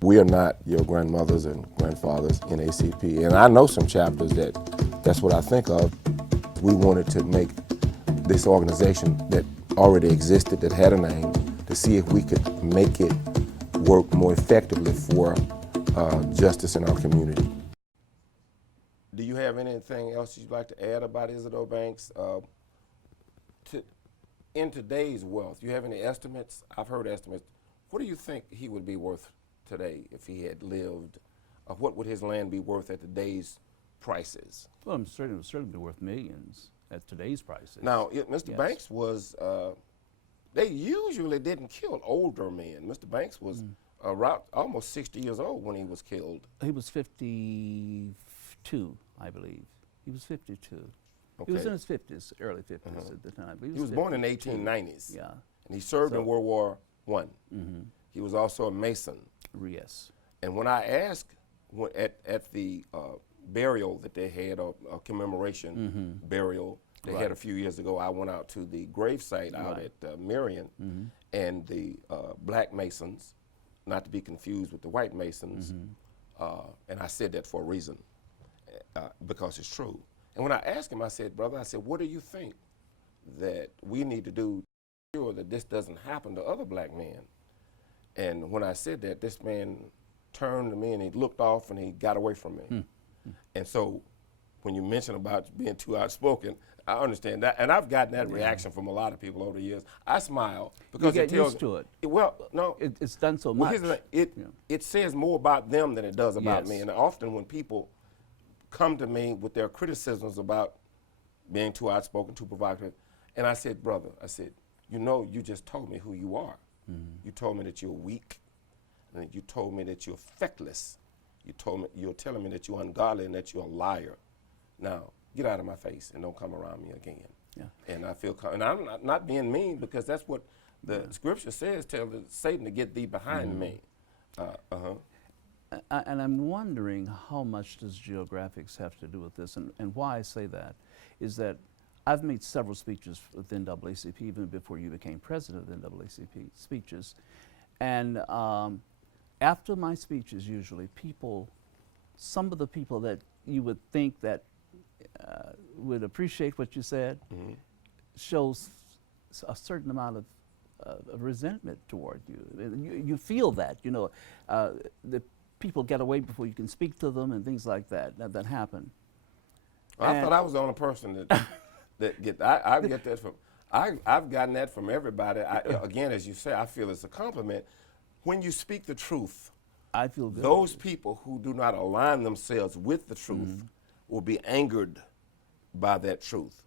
We are not your grandmothers and grandfathers in ACP. And I know some chapters that's what I think of. We wanted to make this organization that already existed, that had a name, to see if we could make it work more effectively for justice in our community. Do you have anything else you'd like to add about Isadore Banks? In today's wealth, you have any estimates? I've heard estimates. What do you think he would be worth today if he had lived? What would his land be worth at today's prices? Well, it would certainly be worth millions at today's prices. Now, Mr. Banks was, they usually didn't kill older men. Mr. Banks was around almost 60 years old when he was killed. He was 52, I believe. He was 52. Okay. He was in his 50s, early 50s at the time. He was born in the 1890s. Yeah. And he served in World War I. He was also a Mason. Yes. And when I asked at the burial that they had, a commemoration burial they had a few years ago, I went out to the gravesite out at Marion, and the black Masons, not to be confused with the white Masons, and I said that for a reason, because it's true. And when I asked him, I said, brother, I said, what do you think that we need to do to ensure that this doesn't happen to other black men? And when I said that, this man turned to me and he looked off and he got away from me. And so when you mention about being too outspoken, I understand that. And I've gotten that reaction from a lot of people over the years. I smile because you it get tells used to it. Well, no. It's done so Well, much. here's the thing. It says more about them than it does about me. And often when people come to me with their criticisms about being too outspoken, too provocative, and I said, brother, I said, you know, you just told me who you are. You told me that you're weak, and you told me that you're feckless. You're telling me that you're ungodly and that you're a liar. Now, get out of my face and don't come around me again. Yeah. And I feel, and I'm not being mean, because that's what the scripture says, tell Satan to get thee behind me. And I'm wondering how much does geographics have to do with this, and why I say that is that I've made several speeches with NAACP even before you became president of NAACP, speeches. And after my speeches, usually some of the people that you would think that would appreciate what you said shows a certain amount of resentment toward you. You feel that, you know, the people get away before you can speak to them and things like that happen. Well, I thought I was the only person that I get that from. I've gotten that from everybody. Again, as you say, I feel it's a compliment. When you speak the truth, I feel good. Those people who do not align themselves with the truth will be angered by that truth.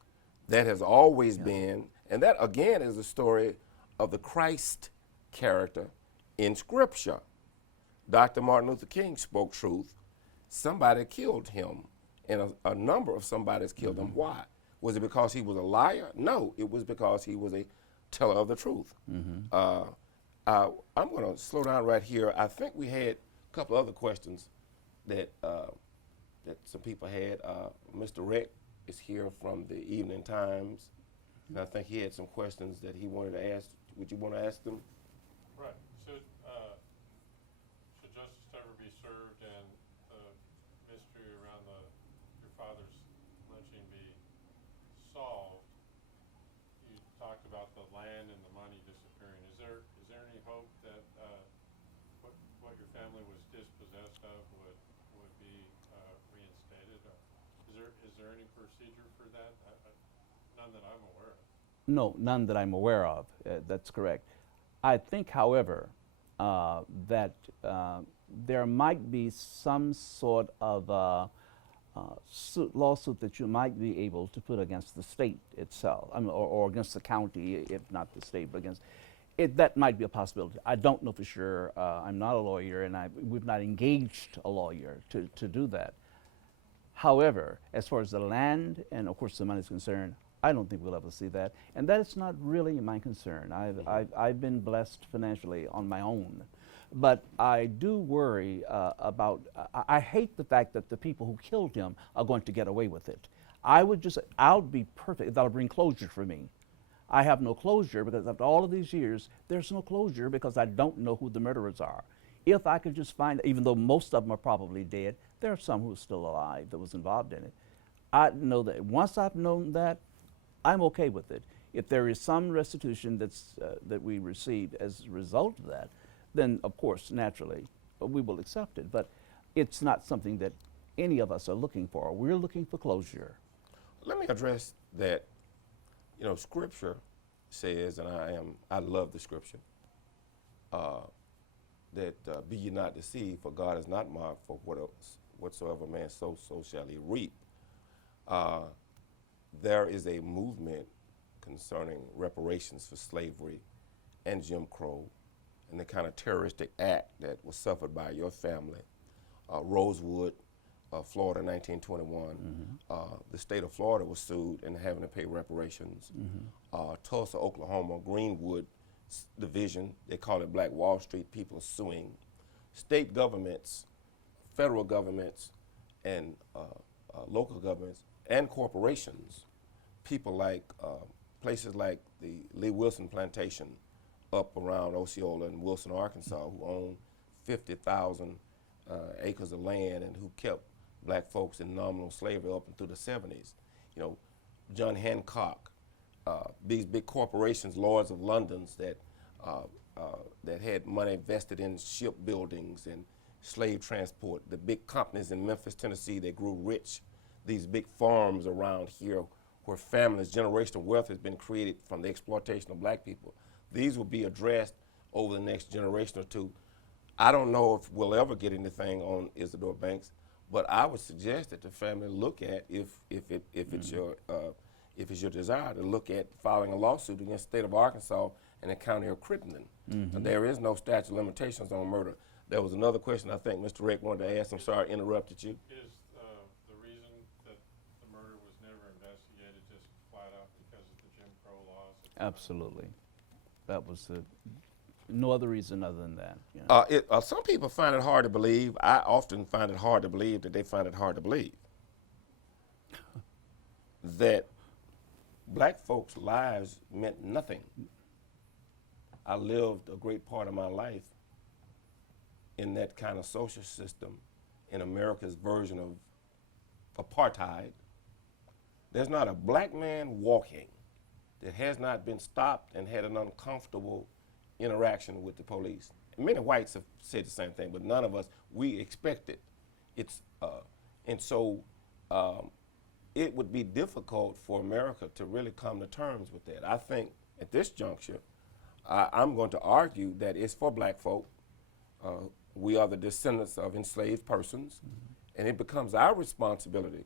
That has always been, and that again is the story of the Christ character in Scripture. Dr. Martin Luther King spoke truth. Somebody killed him, and a number of somebody's killed him. Why? Was it because he was a liar? No, it was because he was a teller of the truth. I'm going to slow down right here. I think we had a couple other questions that some people had. Mr. Rick is here from the Evening Times, and I think he had some questions that he wanted to ask. Would you want to ask them? Right. Should justice ever be served and the mystery around your father's lynching be solved? You talked about the land and the money disappearing. Is there any hope that what your family was dispossessed of would be reinstated? Or is there any procedure for that? None that I'm aware of. No, none that I'm aware of. That's correct. I think, however, that there might be some sort of lawsuit that you might be able to put against the state itself, or against the county, if not the state, but against it. That might be a possibility. I don't know for sure. I'm not a lawyer, and we've not engaged a lawyer to do that. However, as far as the land and, of course, the money is concerned, I don't think we'll ever see that, and that's not really my concern. I've been blessed financially on my own, but I do worry about. I hate the fact that the people who killed him are going to get away with it. I'll be perfect. That'll bring closure for me. I have no closure because after all of these years, there's no closure because I don't know who the murderers are. If I could just find, even though most of them are probably dead, there are some who are still alive that was involved in it. I know that once I've known that, I'm okay with it. If there is some restitution that we received as a result of that, then of course, naturally, we will accept it. But it's not something that any of us are looking for. We're looking for closure. Let me address that. You know, Scripture says, and I love the Scripture, that be ye not deceived, for God is not marked for whatsoever man sows, so shall he reap. There is a movement concerning reparations for slavery and Jim Crow and the kind of terroristic act that was suffered by your family. Rosewood, Florida, 1921. The state of Florida was sued and having to pay reparations. Tulsa, Oklahoma, Greenwood Division, they call it Black Wall Street, people are suing. State governments, federal governments, and local governments, and corporations, people like places like the Lee Wilson Plantation up around Osceola and Wilson, Arkansas, who own 50,000 acres of land and who kept black folks in nominal slavery up through the 70s. You know, John Hancock, these big corporations, Lords of Londons, that had money invested in shipbuildings and slave transport, the big companies in Memphis, Tennessee, that grew rich, these big farms around here where families, generational wealth has been created from the exploitation of black people. These will be addressed over the next generation or two. I don't know if we'll ever get anything on Isadore Banks, but I would suggest that the family look at, if it's your desire, to look at filing a lawsuit against the state of Arkansas and the county of Crittenden. And there is no statute of limitations on murder. There was another question I think Mr. Rick wanted to ask. I'm sorry I interrupted you. Is the reason that the murder was never investigated just flat out because of the Jim Crow laws? Absolutely. That was no other reason other than that. You know. Some people find it hard to believe. I often find it hard to believe that they find it hard to believe that black folks' lives meant nothing. I lived a great part of my life in that kind of social system, in America's version of apartheid. There's not a black man walking that has not been stopped and had an uncomfortable interaction with the police. Many whites have said the same thing, but none of us, we expect it. And so it would be difficult for America to really come to terms with that. I think at this juncture, I'm going to argue that it's for black folk. We are the descendants of enslaved persons, and it becomes our responsibility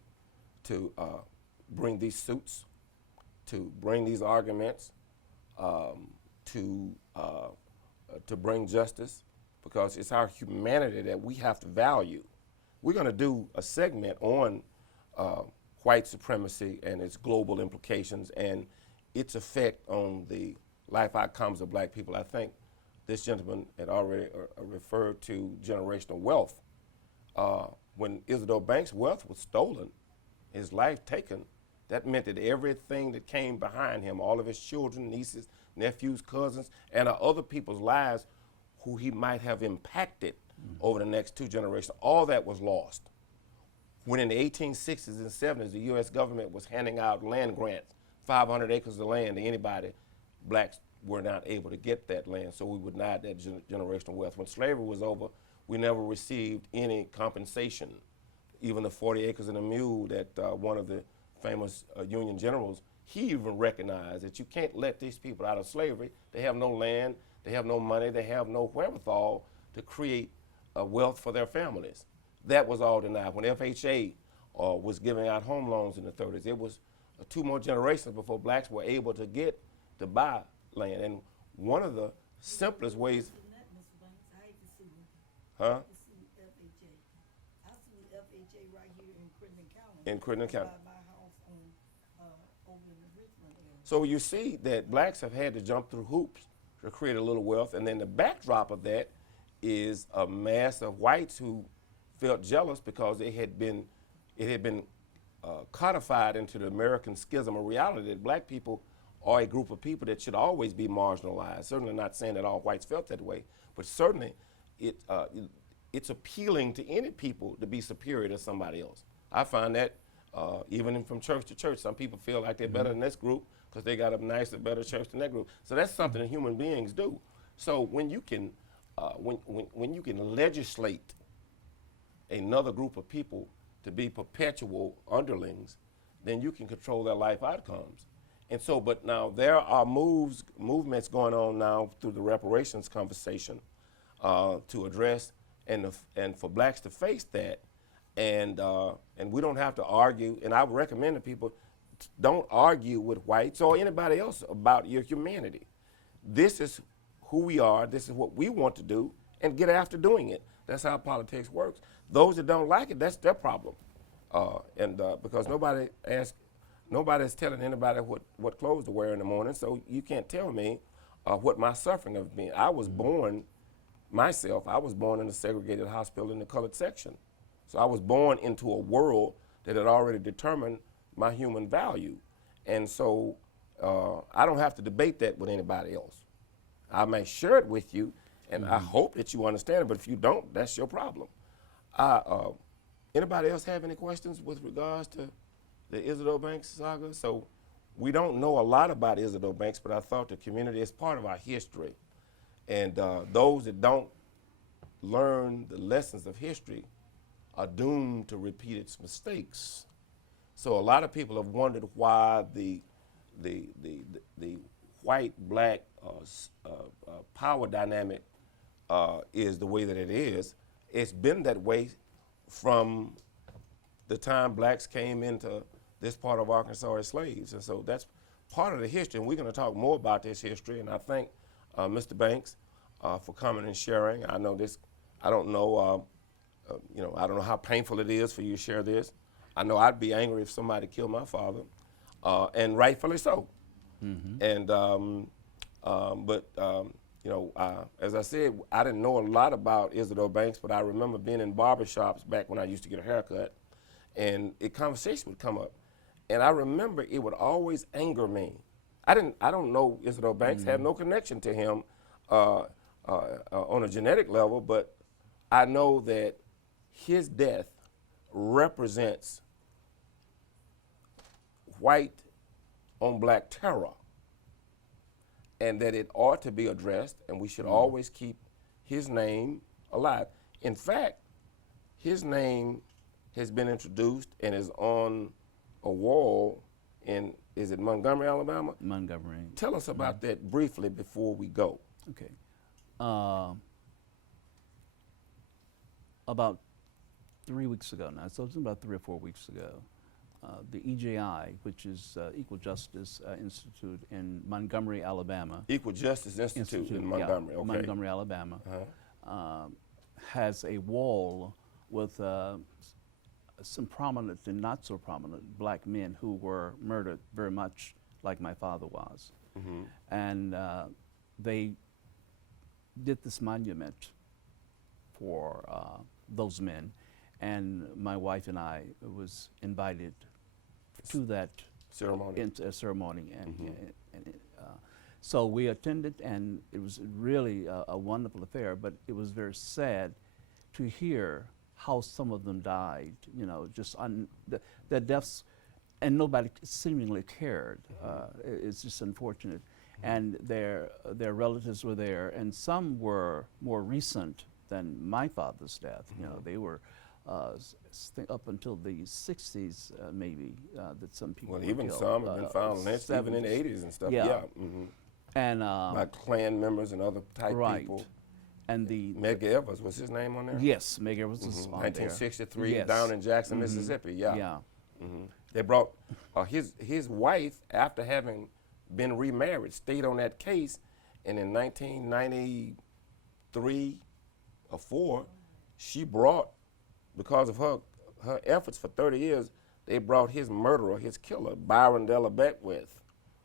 to bring these suits, to bring these arguments, to bring justice, because it's our humanity that we have to value. We're going to do a segment on white supremacy and its global implications and its effect on the life outcomes of black people. I think this gentleman had already referred to generational wealth. When Isadore Banks' wealth was stolen, his life taken, that meant that everything that came behind him, all of his children, nieces, nephews, cousins, and other people's lives who he might have impacted over the next two generations, all that was lost. When in the 1860s and 70s, the U.S. government was handing out land grants, 500 acres of land to anybody, blacks were not able to get that land, so we would not that generational wealth. When slavery was over, we never received any compensation. Even the 40 acres and a mule that one of the famous Union generals, he even recognized that you can't let these people out of slavery. They have no land, they have no money, they have no wherewithal to create wealth for their families. That was all denied. When FHA was giving out home loans in the 30s, it was two more generations before blacks were able to get to buy land. And one of the simplest ways, huh? In Crittenden County. So you see that blacks have had to jump through hoops to create a little wealth, and then the backdrop of that is a mass of whites who felt jealous because it had been codified into the American schism, a reality that black people are a group of people that should always be marginalized. Certainly not saying that all whites felt that way, but certainly it's appealing to any people to be superior to somebody else. I find that even from church to church, some people feel like they're better than this group because they got a nicer, better church than that group. So that's something that human beings do. So when you can when you can legislate another group of people to be perpetual underlings, then you can control their life outcomes. And so, but now there are movements going on now through the reparations conversation to address and for blacks to face that, and we don't have to argue. And I would recommend to people, don't argue with whites or anybody else about your humanity. This is who we are. This is what we want to do, and get after doing it. That's how politics works. Those that don't like it, that's their problem. Because nobody's telling anybody what clothes to wear in the morning, so you can't tell me what my suffering has been. I was born in a segregated hospital in the colored section. So I was born into a world that had already determined my human value. And so I don't have to debate that with anybody else. I may share it with you, and I hope that you understand it, but if you don't, that's your problem. Anybody else have any questions with regards to the Isadore Banks saga? So we don't know a lot about Isadore Banks, but I thought the community is part of our history. And those that don't learn the lessons of history are doomed to repeat its mistakes. So a lot of people have wondered why the white-black power dynamic is the way that it is. It's been that way from the time blacks came into this part of Arkansas as slaves. And so that's part of the history, and we're going to talk more about this history. And I thank Mr. Banks for coming and sharing. I know this, I don't know how painful it is for you to share this. I know I'd be angry if somebody killed my father, and rightfully so. And as I said, I didn't know a lot about Isadore Banks, but I remember being in barbershops back when I used to get a haircut, and a conversation would come up. And I remember it would always anger me. I don't know Isadore Banks, had no connection to him on a genetic level, but I know that his death represents white on black terror, and that it ought to be addressed, and we should always keep his name alive. In fact, his name has been introduced and is on a wall in, is it Montgomery, Alabama? Montgomery. Tell us about that briefly before we go. Okay. About 3 weeks ago now, so it's about 3 or 4 weeks ago, the EJI, which is Equal Justice Institute in Montgomery, Alabama. Equal Justice Institute in Montgomery, yeah, okay. Montgomery, Alabama, has a wall with some prominent and not so prominent black men who were murdered very much like my father was. And they did this monument for those men, and my wife and I was invited to that ceremony. So we attended, and it was really a wonderful affair, but it was very sad to hear how some of them died, you know, just on their deaths, and nobody seemingly cared. It's just unfortunate. And their relatives were there, and some were more recent than my father's death. You know, they were up until the 60s, maybe, that some people were even killed. some have been found even in the 80s and stuff. Yeah. And like Klan members and other type people. And the Medgar Evers, was his name on there? Yes, Medgar Evers was on there. 1963, Yes. down in Jackson, Mississippi. Yeah. Yeah. They brought his wife, after having been remarried, stayed on that case, and in 1993 or 4, she brought, because of her efforts for 30 years, they brought his murderer, his killer, Byron Della Beckwith,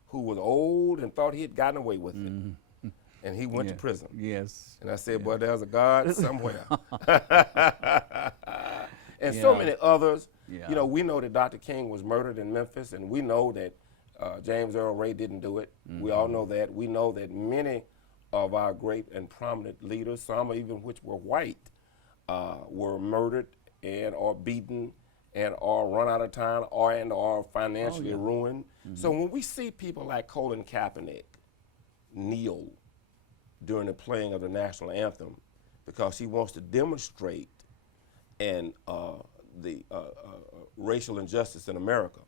who was old and thought he had gotten away with it. And he went to prison. Yes. And I said, boy, there's a God somewhere. And so many others. You know, we know that Dr. King was murdered in Memphis, and we know that James Earl Ray didn't do it. We all know that. We know that many of our great and prominent leaders, some even which were white, were murdered and or beaten and or run out of town or financially ruined. So when we see people like Colin Kaepernick kneel during the playing of the national anthem because he wants to demonstrate and the racial injustice in America,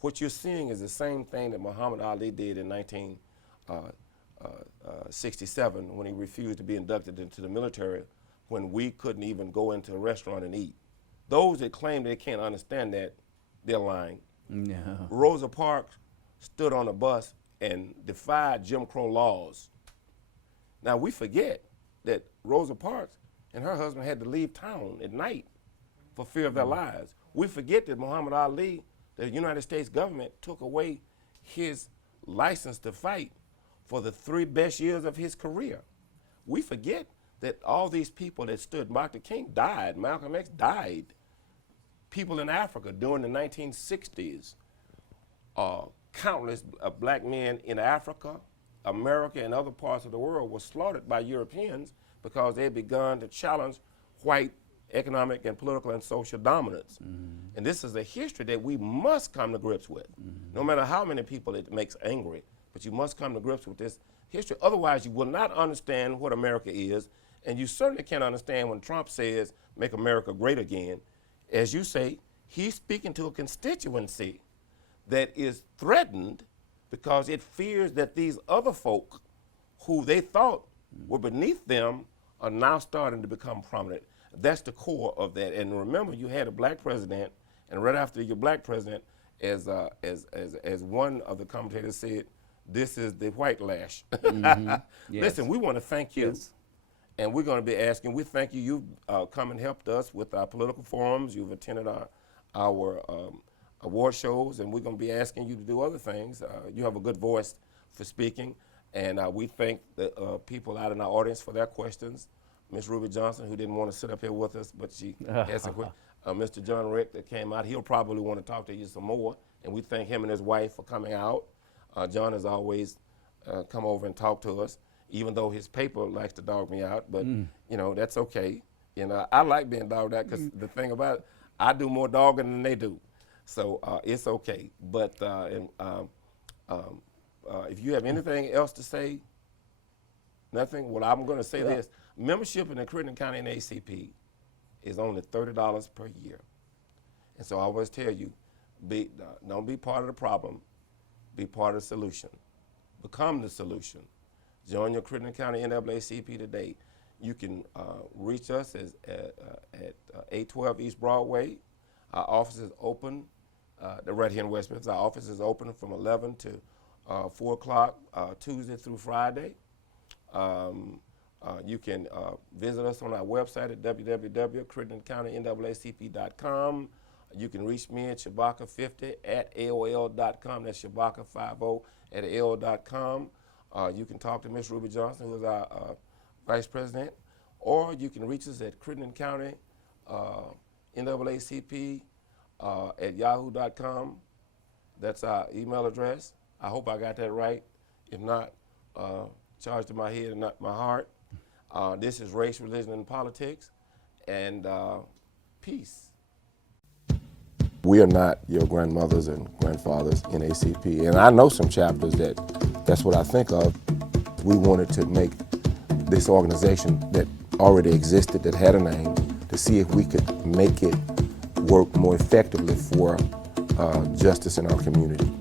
what you're seeing is the same thing that Muhammad Ali did in 1967 when he refused to be inducted into the military when we couldn't even go into a restaurant and eat. Those that claim they can't understand that, they're lying. No. Rosa Parks stood on a bus and defied Jim Crow laws. Now we forget that Rosa Parks and her husband had to leave town at night for fear of their lives. We forget that Muhammad Ali, the United States government, took away his license to fight for the 3 best years of his career. We forget that all these people that stood, Martin Luther King died, Malcolm X died. People in Africa during the 1960s, countless black men in Africa, America, and other parts of the world were slaughtered by Europeans because they had begun to challenge white economic and political and social dominance. And this is a history that we must come to grips with, no matter how many people it makes angry, but you must come to grips with this history. Otherwise, you will not understand what America is, and you certainly can't understand when Trump says, make America great again. As you say, he's speaking to a constituency that is threatened because it fears that these other folk who they thought were beneath them are now starting to become prominent. That's the core of that. And remember, you had a black president, and right after your black president, as one of the commentators said, this is the white lash. Yes. Listen, we want to thank you. Yes. And we're going to be asking, we thank you. You've come and helped us with our political forums. You've attended our award shows, and we're going to be asking you to do other things. You have a good voice for speaking, and we thank the people out in our audience for their questions. Ms. Ruby Johnson, who didn't want to sit up here with us, but she has some questions. Mr. John Rick that came out, he'll probably want to talk to you some more, and we thank him and his wife for coming out. John has always come over and talked to us, even though his paper likes to dog me out, but you know, that's okay. You know, I like being dogged out because the thing about it, I do more dogging than they do. So it's okay. But if you have anything else to say, nothing, well, I'm going to say this. Membership in the Crittenden County NAACP is only $30 per year. And so I always tell you, don't be part of the problem, be part of the solution. Become the solution. Join your Crittenden County NAACP today. You can reach us at 812 East Broadway. Our office is open, right here in Westminster. Our office is open from 11 to 4 o'clock Tuesday through Friday. You can visit us on our website at www.crittendencountynaacp.com. You can reach me at Shabaka50 at AOL.com. That's Shabaka50 at AOL.com. You can talk to Ms. Ruby Johnson, who is our Vice President, or you can reach us at Crittenden County NAACP at yahoo.com. That's our email address. I hope I got that right. If not, charge to my head and not my heart. This is Race, Religion, and Politics, and peace. We are not your grandmothers and grandfathers in ACP, and I know some chapters that's what I think of. We wanted to make this organization that already existed, that had a name, to see if we could make it work more effectively for justice in our community.